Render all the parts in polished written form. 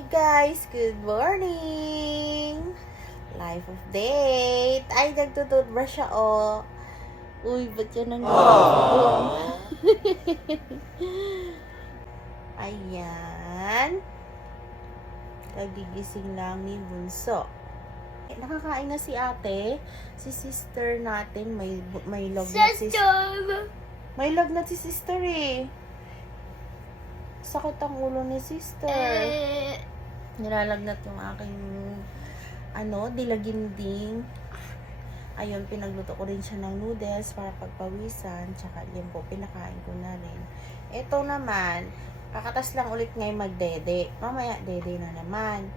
Hi guys! Good morning! Life of date! Ay, nagtututbrush siya, oh. Uy, ba't yan ang Ayan. Nagigising lang ni Bunso. Nakakain na si ate. Si sister natin, may lagnat si sister. May lagnat si sister eh. Sakit ang ulo ni sister. Nilalagnat yung aking dilaginding. Ayun, pinagluto ko rin siya ng noodles para pagpawisan. Tsaka yun po, pinakain ko na rin. Ito naman, kakatas lang ulit ngayon magdede. Mamaya, dede na naman.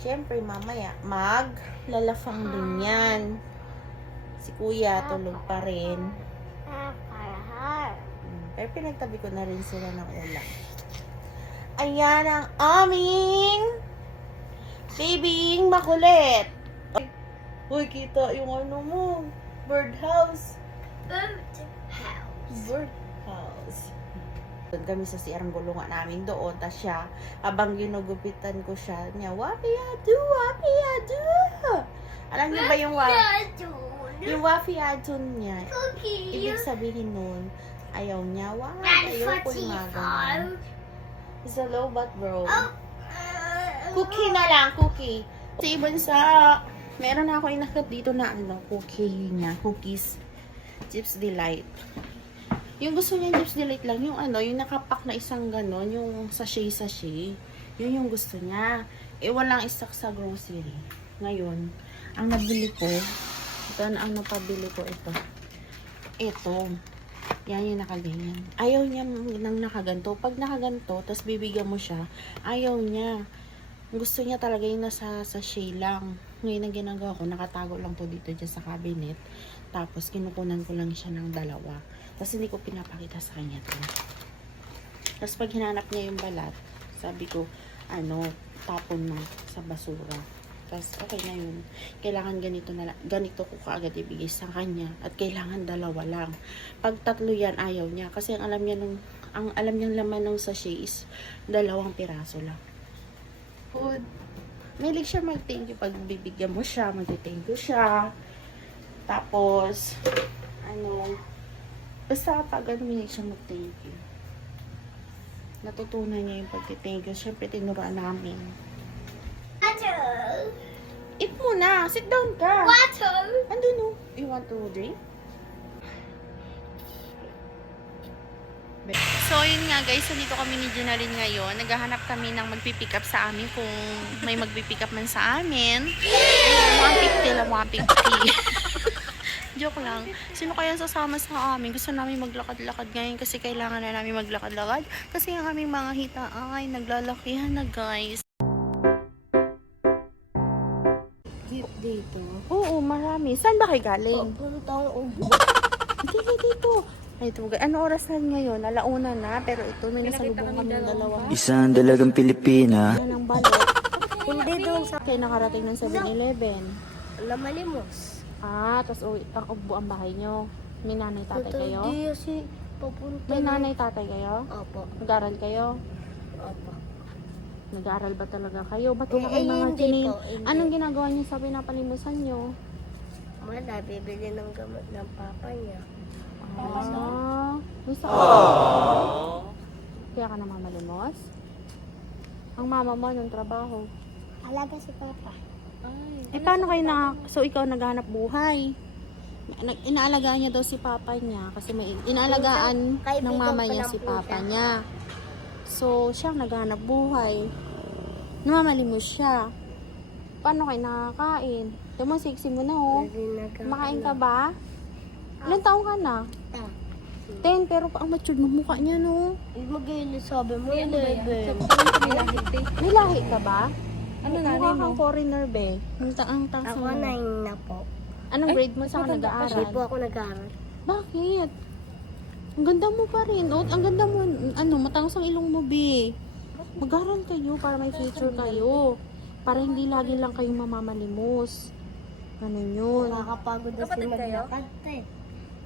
Siyempre, mamaya, maglalafang din yan. Si kuya, tulog pa rin. Pero pinagtabi ko na rin sila ng ulam. Ayan ang aming babying makulit. Uy, kita yung ano mo. Birdhouse. Birdhouse. Doon kami sa CR ang gulungan namin doon. Tapos siya, habang ginugupitan ko siya, niya, wapiadu, wapiadu. Alam niyo ba yung wapiadu niya? Ibig sabihin nun, ayaw niya, ayaw ko yung mga ganyan. It's a low bat, bro. Cookie na lang, cookie. Si Bunsa, meron na ako inakat dito na cookie niya, cookies. Chips Delight. Yung gusto niya Chips Delight lang, yung yung nakapak na isang ganon, yung sachet. Yun yung gusto niya. Walang stock sa grocery. Ngayon, ang nabili ko, ang napabili ko ito. Ito. Yan yung nakaganyan. Ayaw niya nang nakaganto. Pag nakaganto, tapos bibigyan mo siya, ayaw niya. Gusto niya talaga yung nasa sachet lang. Ngayon ang ginagawa ko, nakatago lang to dito dyan sa cabinet. Tapos kinukunan ko lang siya ng dalawa. Tapos hindi ko pinapakita sa kanya to. Tapos pag hinanap niya yung balat, sabi ko, tapon na sa basura. Tapos okay na yun. Kailangan ganito ko kaagad ibigay sa kanya. At kailangan dalawa lang. Pag tatlo yan, ayaw niya. Kasi ang alam niyang laman ng sachet is 2 piraso lang. Food. Mahilig siya mag-thank you. Pag bibigyan mo siya, mag-thank you siya. Tapos, basta pag mahilig siya mag-thank you. Natutunan niya yung pag-thank you. Siyempre, tinuruan namin. Eat muna. Sit down ka. Water. Andun. You want to drink? So, yun nga guys. Nandito kami ni Ginaline ngayon. Naghahanap kami ng magpipick up sa amin kung may magpipick up man sa amin. 150 lang, 150. Joke lang. Sino kaya sasama sa amin? Gusto namin maglakad-lakad ngayon kasi kailangan na namin maglakad-lakad. Kasi ang aming mga hita ay naglalakihan na guys. Dito? Oo, marami. Saan ba kayo galing? Dito. Ito, ano oras na ngayon? Alauna na, pero ito may nasalubong kami ng dalawa. Isang dalagang Pilipina. Ng balot. Hindi doon sa Kaya nakarating ng 7-Eleven. Lamalimos. Tapos ang ugbo ang bahay nyo. May nanay tatay kayo? Hindi kasi papunta. May nanay tatay kayo? Opo. Nag-aral kayo? Opo. Nag-aaral ba talaga kayo? Ba't wala kayong mga Hindi tinin? po, hindi. Anong ginagawa niyo sa pinapalimusan nyo? Wala, bibili ng gamot ng papa niya. Gusto ko. Kaya ka namamalimos? Ang mama mo nung trabaho. Alaga si papa. Paano kayo so ikaw naghanap buhay? Inaalagaan niya daw si papa niya kasi may inaalagaan ng mama niya si papa niya. So, siyang naghanap buhay. Namamalimos siya. Paano kayo nakakain? Ito mo, sexy mo na oh. Makain ka ba? Ilan taong ka na? 10, pero ang matured mo mukha niya no. Mag-ilis sabi mo, 11. May lahi ka ba? Ano mukha kang foreigner be? Ang tangsa Ako mo. 9 na po. Anong grade mo sa Hindi po nag-aaral? ako nag-aaral. Bakit? Ang ganda mo pa rin. Ang ganda mo. Matangos ang ilong mo, be. Mag-aral kayo para may future kayo. Para hindi lagi lang kayong mamamalimos. Ganun yun. Nakakapagod na si maglakad.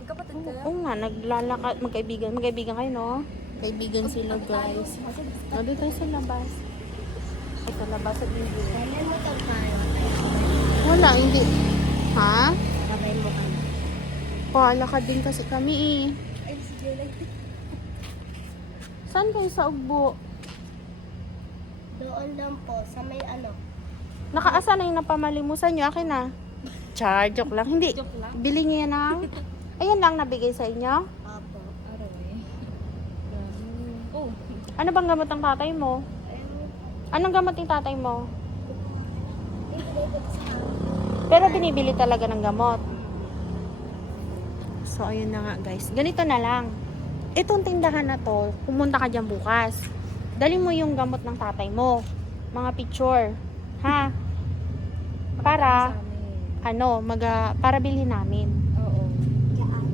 Magkapatid kayo? Oo nga, naglalakad. Magkaibigan kayo, no? Kaibigan sila, guys. Doon tayo sa labas. Ay, sa labas sa bibig. Kailan mo tayo? Wala, hindi. Ha? Sabay mo kami. Paala din kasi kami eh. Ay, sige lang. Saan kayo sa ugbo? Doon lang po, sa may ano. Nakaasa na yung napamalimusan nyo. Akin na. Char, joke lang. Hindi. Bili niyo yan ng... Ayan lang nabigay sa inyo. Apo. Oh, Ano bang gamot ng tatay mo? Anong gamot ng tatay mo? Pero binibili talaga ng gamot. So, ayun na nga guys. Ganito na lang. Itong tindahan na to, pumunta ka dyan bukas. Dali mo yung gamot ng tatay mo. Mga picture. Ha? Para, para bilhin namin. oo.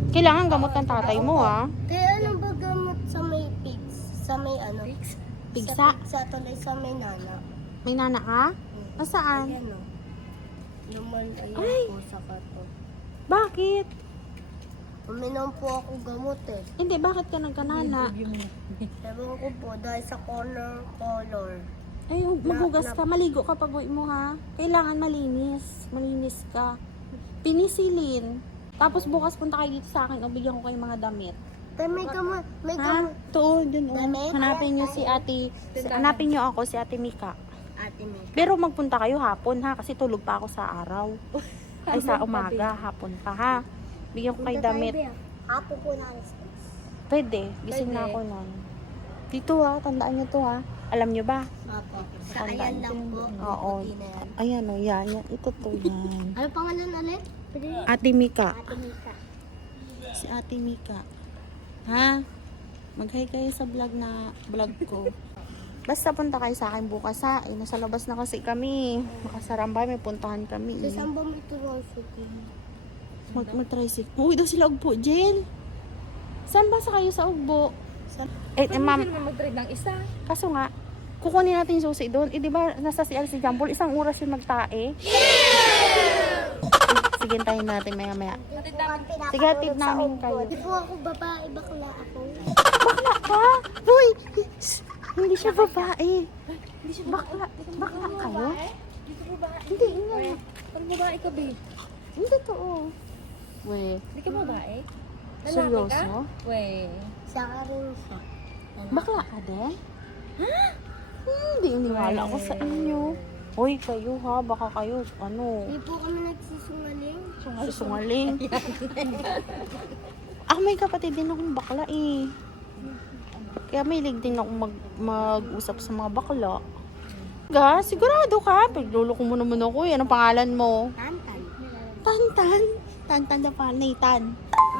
Kailangan gamot ng tatay mo, ha? Kaya ano ba gamot sa may pigs? Sa may ano? Pigsa. Sa tuloy sa may nana. May nana ka? O saan? Ayan o. Lumal, Ay! ayan po sa kato. Bakit? Uminom po ako gamot eh. Hindi, bakit ka nagkanana? Ewan ko po, dahil sa color. Ay, maghugas ka. Maligo ka pag uwi mo, ha? Kailangan malinis. Malinis ka. Pinisilin. Tapos bukas punta kayo dito sa akin o bigyan ko kayo mga damit. Tay, may gamot. May Ha? gamot. Ito, dun, oh. Damit? Hanapin nyo si ate. Hanapin nyo ako, si ate Mika. Ate May. Pero magpunta kayo hapon, ha? Kasi tulog pa ako sa araw. Ay, sa umaga. Hapon pa, ha? Bigyan ko kayo damit. Apo po na Pwede. Gising na ako nun. Dito, ha? Tandaan nyo to, ha? Alam nyo ba? Apo. Sa ayan lang po. Oo. Puti na yan. Ayan, o. Yan. Ito to, yan. Ano pangalan ulit? Ate Mika. Ate Mika. Si Ate Mika. Ha? Mag-hi kayo sa vlog ko. Basta punta kayo sa akin bukas, ha? Ay, nasa labas na kasi kami. Makasarambay, may puntahan kami. Sa saan ba may turuan sa Mag-tricycle. Uwi daw sila ugbo, Jill. Saan ba sa kayo sa ugbo? Pwede Ma'am, sila mag-trade ng isa. kaso nga, kukunin natin yung susi doon. Di ba, nasa si Jambol, isang oras yung magtae. Sige, tayo natin maya-maya. Sige, hatid namin kayo. Di po ako babae, bakla ako. Bakla ka? Uy! Hindi siya babae. Bakla kayo? Dito babae. Hindi, nga. Pag babae ka, babe. Hindi totoo. We, Hindi ka babae? Lalaki seryoso? ka? Wey. Saka rin siya. Bakla ka din? Hindi, iniwala ko sa inyo. Hoy, kayo ha, baka kayo, Di po kami nagsisungaling. susungaling. Ako may kapatid din akong bakla eh. Kaya may din akong mag-usap sa mga bakla. Ga, sigurado ka? Pagluloko mo naman ako eh. Anong pangalan mo? Tantan. Tantan. Tantan na pa. Nathan.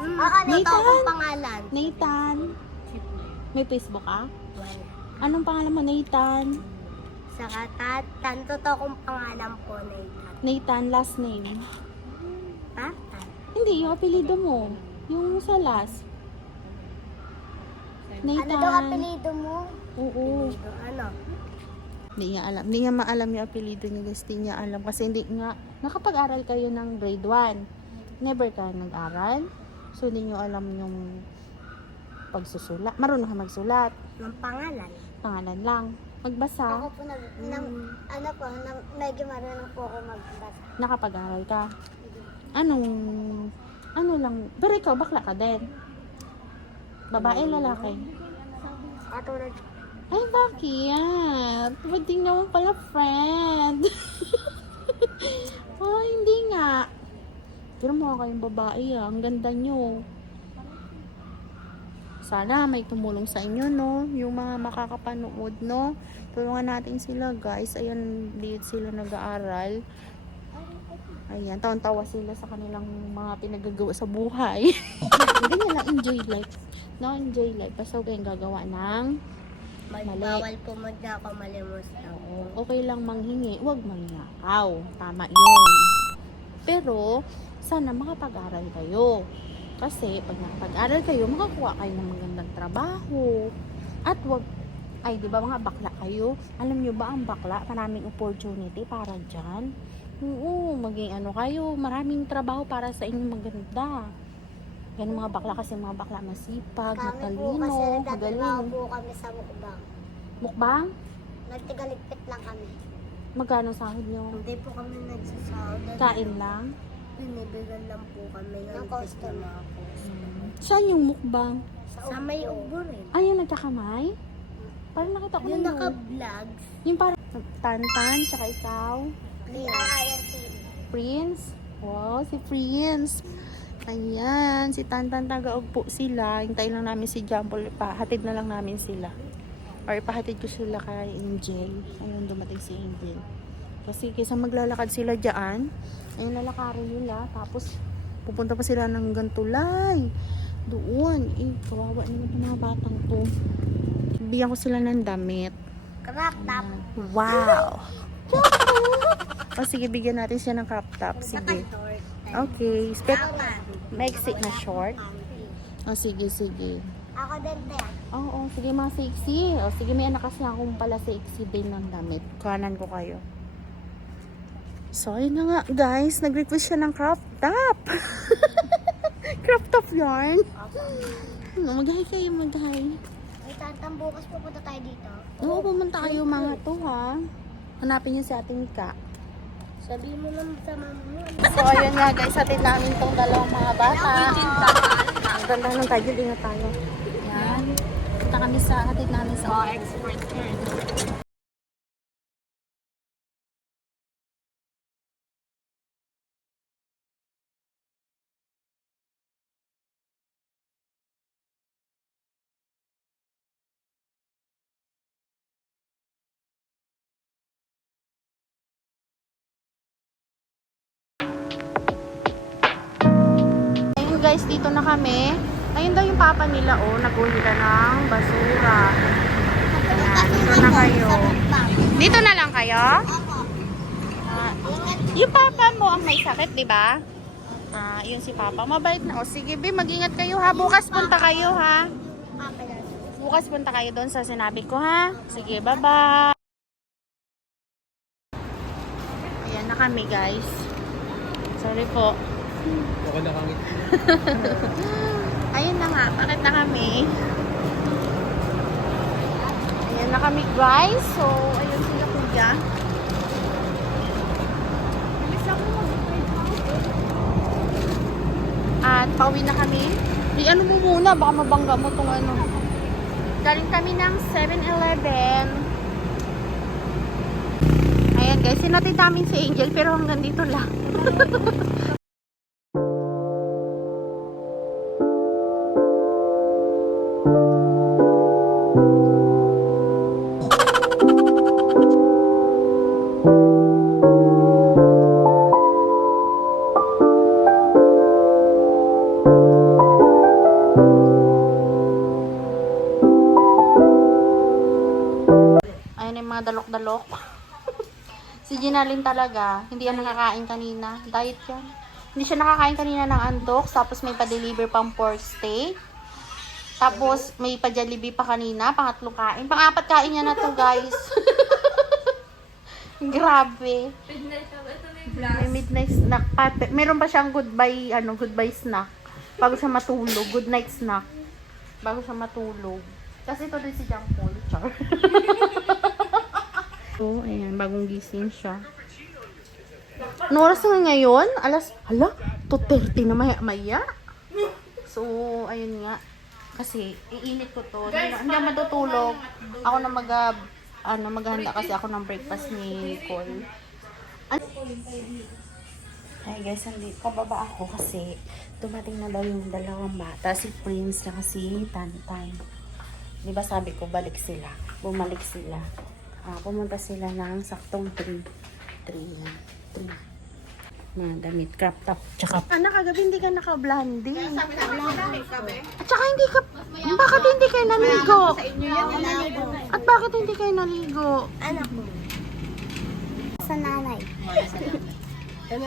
Ano to akong pangalan? Nathan. May Facebook ka? Well, Anong pangalan mo, Nathan? saka Tatan. Totoo kong pangalan po, Nathan. Nathan, last name. Tatan. Hindi, yung apelido mo. Yung sa last. Nathan. Ano daw apelido mo? Oo. Ano? Hindi niya alam. Hindi niya maalam yung apelido niya, guys. Hindi niya alam. Kasi hindi nga, nakapag-aral kayo ng grade 1. Never ka nag-aral. So, hindi niyo alam yung pagsusulat. Marunong ka magsulat. Ng pangalan. Pangalan lang. Magbasa. Ako po medyo marunong po ako magbasa. Nakapag-aral ka. Ano lang. Pero ikaw, bakla ka din. Babae, lalaki. Katulad. Ay, bakit? Pwede naman pala friend. Ay, hindi nga. Pero mukha kayong babae ah. Ang ganda nyo. Sana may tumulong sa inyo, no? Yung mga makakapanood, no? Tulungan natin sila, guys. Ayan, dito sila nag-aaral. Ayan, taon-tawa sila sa kanilang mga pinagagawa sa buhay. Ganyan lang, enjoy life. No, enjoy life. Basta huwag kayong gagawa ng mali. Bawal po magkakamalimos daw. Okay lang manghingi, huwag mangnakaw. Tama yun. Pero, sana makapag-aral kayo. Kasi, pag nakapag-aral kayo, makakuha kayo ng magandang trabaho. At wag, ay, di ba mga bakla kayo? Alam nyo ba ang bakla? Maraming opportunity para dyan. Oo, maging ano kayo, maraming trabaho para sa inyo maganda. Yan mga bakla kasi mga bakla masipag, matalino, magaling. po kami sa mukbang. Mukbang? Nagtigaligpit lang kami. Magkano sahod nyo? Hindi po kami nagsasahod. Kain lang? Binibigan lang po kami ng customer ko. Saan yung mukbang? Sa may ubo rin. Ay, yung nagkakamay? Parang nakita ko Yung na yun. naka-vlogs. Yung parang Tantan, tsaka ikaw. Ayan si Prince. Wow, si Prince. Ayan, si Tantan taga-ugpo sila. Hintayin lang namin si Jampol. Ipahatid na lang namin sila. Or ipahatid ko sila kay Angel. Ayun, dumating si Angel. Kasi kaysa maglalakad sila dyan, ayun lalakarin nila. Tapos, pupunta pa sila ng Gantulay. Doon. Eh, kawawa naman yung mga batang to. Bigyan ko sila ng damit. crop top. Wow! O sige, bigyan natin siya ng crop top. Sige. Okay. Maiksi na short. O sige, sige. Ako din din. Oo, sige mga sexy. O sige, may anak kasi akong pala sexy din ng damit. Kuhanan ko kayo. So, ayun na nga guys. Nag-request siya ng crop top. Crop top yarn. Mag-hi kayo, mag-hi. Ay, Tantan, bukas pupunta tayo dito. Oo, pumunta kayo mga to ha. Hanapin niyo si Ate Mika. Sabihin mo lang sa mama mo. So, ayun nga guys, hatid namin tong dalawang mga bata. Ang ganda ng tayo, hindi na tayo. Yan. Punta kami sa, hatid namin sa expert. Ayun guys, dito na kami. Ayun daw yung papa nila, oh, nag-uhila ng basura. Ayan, dito na kayo. Dito na lang kayo? Yung papa mo ang may sakit, di ba? Yun si papa. Mabait na. O sige, be, mag-ingat kayo ha. Bukas punta kayo ha. Bukas punta kayo doon sa sinabi ko ha. Sige, bye-bye. Ayan na kami guys. Sorry po. Okay na kami. Ayun na nga, bakit na kami? Ayan na kami guys. So, ayun sila kuya. At pauwi na kami. Di ano mo muna, baka mabangga mo tong ano. Galing kami ng 7-Eleven. Ayan guys, sinatid namin si Angel pero hanggang dito lang. Ayun yung mga dalok-dalok. Si Ginalyn talaga, hindi yan nakakain kanina. Diet yan. Hindi siya nakakain kanina ng antok. Tapos may pa-deliver pang pork steak. Tapos may pa-jollibee pa kanina. Pangatlong kain. Pang-apat kain niya na to guys. Grabe. May midnight snack pa. Meron pa siyang goodbye snack. Bago siya matulog. Good night snack. Bago siya matulog. Kasi ito din si Jean Paul. Char. So, ayan. Bagong gising siya. Ano oras na ngayon? Hala, 2:30 na maya. So, ayun nga. Kasi, iinit ko to. Hindi ako matutulog. Ako na maghahanda kasi ako ng breakfast ni Nicole. Hi guys, pababa ako kasi dumating na daw yung dalawang bata, si Prince at si Tantan. Diba sabi ko, bumalik sila. Pumunta sila ng saktong 3 mga damit, crop top, tsaka kagabi hindi ka naka-blondie. At saka bakit hindi kayo naligo? At bakit hindi kayo naligo? Anak mo. Sa nanay.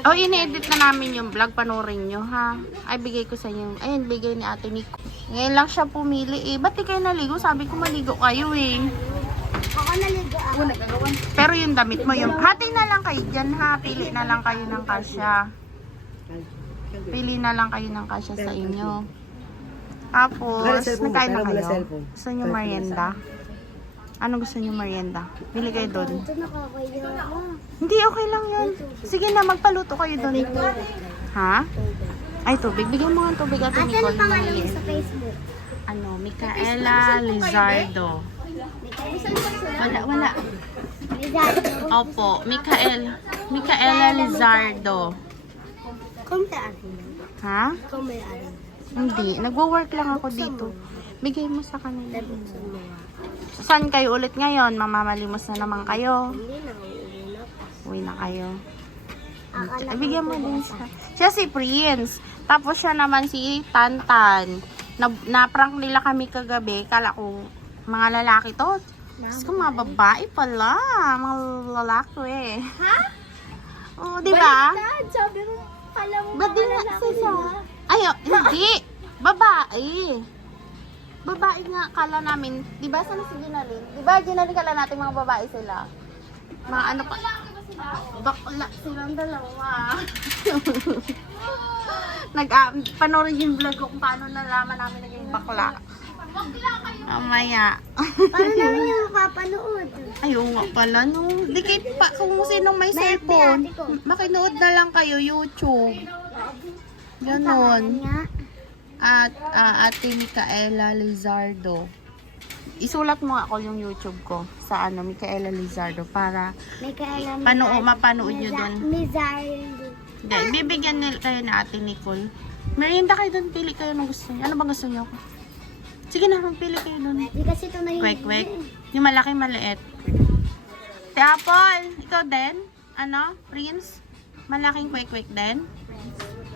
Ini-edit na namin yung vlog, panoorin nyo ha. Ay, bigay ko sa inyo. Ayun, bigay ni Ate Nico. Ngayon lang siya pumili eh. Ba't di kayo naligo? Sabi ko maligo kayo eh. Ako naligo ako. Pero yung damit mo, yung hati na lang kayo dyan ha. Pili na lang kayo ng kasya. Pili na lang kayo ng kasya sa inyo. Tapos, nagkain na kayo. Gusto nyo merienda? Ano gusto niyo merienda? Bili kayo doon. Ito nakakaya ako. Hindi, okay lang yun. Sige na, magpaluto kayo doon. Ha? Ay, tubig. Bigyan mo nga ng tubig Ate Asan Nicole ang na pangalan mo maliit. sa Facebook? Ano, Micaela Lizardo. Wala. Lizardo. Opo, Micaela Lizardo. Kung saan? Ha? Kung may alam. Hindi. Nagwo-work lang ako dito. Bigay mo sa kanila. Buksan mo nga. Saan kayo ulit ngayon? Mamamalimos na naman kayo. Hindi na, uuwi na pa. Uwi na kayo. Akala ko Bigyan mo din siya. Siya si Prince. Tapos siya naman si Tantan. Na-prank nila kami kagabi. Kala ko mga lalaki to. Tapos ko mga babae pala. Mga lalaki eh. Ha? Oo, di ba? Baliktad! Sabi mo, kala mo Ba't mga din lalaki sila? sila. Ay, hindi. Babae. Babae nga kala namin. Di ba sana si Ginalin? Di ba Ginalin kala natin mga babae sila? Mga ano pa? Bakla silang dalawa. Panoorin yung vlog ko kung paano nalaman namin naging bakla. Mamaya. Paano namin yung mapapanood? Ay, oo nga pala, no. Di kahit pa kung sinong may cellphone. ate ko. Makinood na lang kayo, YouTube. Ganon. Nga. At Ate Micaela Lizardo. Isulat mo ako yung YouTube ko sa Micaela Lizardo para May kailan mapanood nyo dun. Mizardo. Hindi, bibigyan nila kayo na Ate Nicole. Merienda kayo dun, pili kayo ng gusto niyo. Ano ba gusto niyo? Sige na, pili kayo dun. Di kasi ito na Kwek-kwek. Yung malaki, maliit. Te Apple, ikaw din? Ano? Prince? Malaking kwek-kwek din?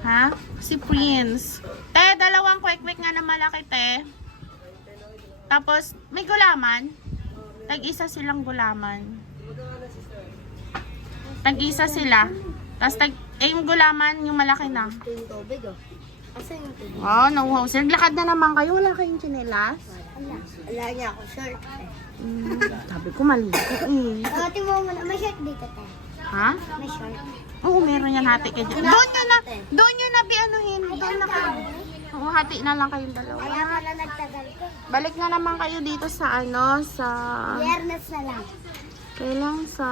Ha? Si Prince. Te, dalawang kwek-kwek nga na malaki, te. Tapos, may gulaman. Tag-isa silang gulaman. Tag-isa sila. Tapos, yung gulaman, yung malaki na. Ito yung tubig, oh. Asan yung tubig? Oh, no, sir. Lakad na naman kayo. Wala kayong tsinelas. Wala niya ako shirt. Sabi ko, mali. Ate mo muna, may shirt dito, te. Ha? May shirt. Oo, meron yan hati kayo. Doon nyo na bianuhin. Doon na kayo. Oo, hati na lang kayong dalawa. Kaya pala nagtagal ko. Balik na naman kayo dito sa sa... Biyernes na lang. Kailan Sa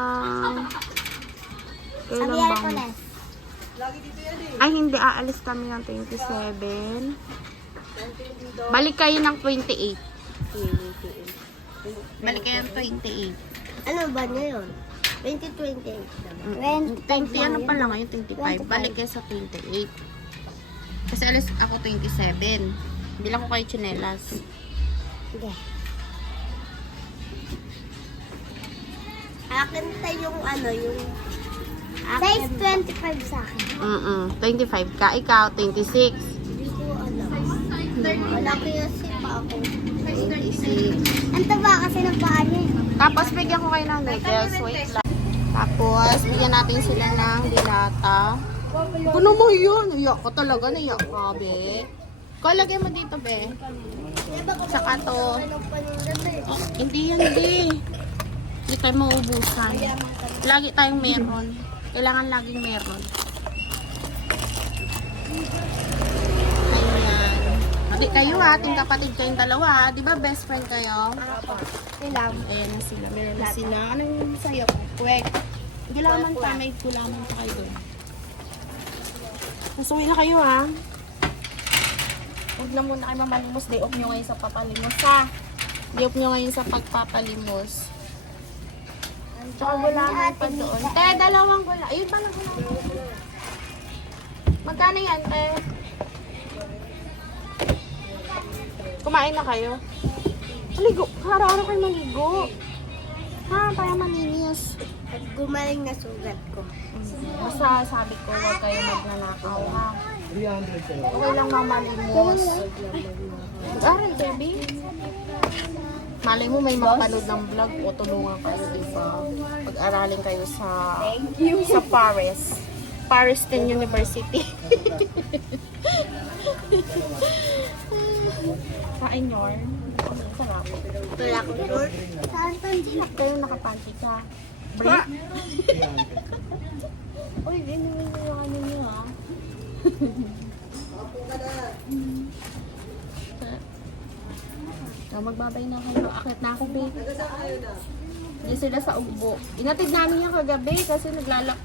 Kailan bang... Biyernes. Ay, hindi. Aalis kami ng 27. Balik kayo ng 28. Balik kayo ng 28. Ano ba niya yun? 2028 20 ano pa lang ngayon, 25. Balik kayo sa 28. Kasi alis ako 27. Bilang ko kayo tsinelas. Sige. Akin tayo yung ano, yung... Size 25 sa akin. 25 ka. Ikaw, 26. Hindi ko alam. Malaki kasi pa ako. 26. Ang taba kasi ng paa niya. Tapos, bigyan ko kayo ng noodles. Wait lang. Tapos, bigyan natin sila ng dilata. Ano mo yun? Iyak ko talaga. Naiyak ka, be. Lagay mo dito, be. Saka to. Oh, hindi yan, be. Hindi tayo mauubusan. Lagi tayong meron. Kailangan laging meron. Ayan. Hindi kayo ha. Ating kapatid kayong dalawa ha. Di ba best friend kayo? Ilam. Ayan na sila. Meron na sila. Anong sa'yo? Kwek. Gulaman pa. May gulaman pa kayo doon. Masuwi na kayo ha. Huwag na muna kayo mamalimos. Day off nyo ngayon sa papalimos ha. Day off nyo ngayon sa pagpapalimos. Tsaka gulaman pa doon. Te, dalawang gulaman. Ayun pa lang gulaman. Magkano yan, te? Kumain na kayo? Maligo. Araw-araw kayo maligo. Ha, para malinis. At gumaling na sugat ko. Basta sabi ko, huwag kayo magnanakaw ha. 300 sa'yo. Okay lang mamalimos. Mag-aral, baby. Malay mo may mapanood ng vlog o tulungan kayo, diba? Pag-aralin kayo sa Paris. Paris 10 University. Kain yorn. Sarap. Wala ko short. Saan sila? Pero nakapanty ka. Break? Uy, inumin nyo yung ano nyo ha. So, magbabay na kayo. Akit na ako, baby. Diyan sila sa ugbo. Inatid namin yung kagabi kasi nagaling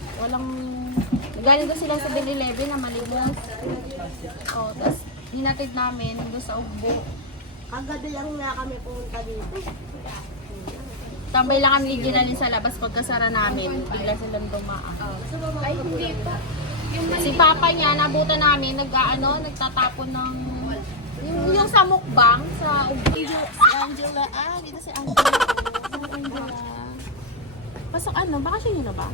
doon sila sa 7-Eleven na malimos. Oh, tapos hinatid namin doon sa ugbo. Kagabi lang na kami pumunta dito. Tambay lang kami ginalin sa labas pagkasara namin. Bigla silang dumaan. Ay, hindi pa. Si Papa niya, nabutan namin, nagtatapon ng yung sa mukbang, sa ugbo. Si Angela, dito si Angela. Pasok bakasyon nyo na ba?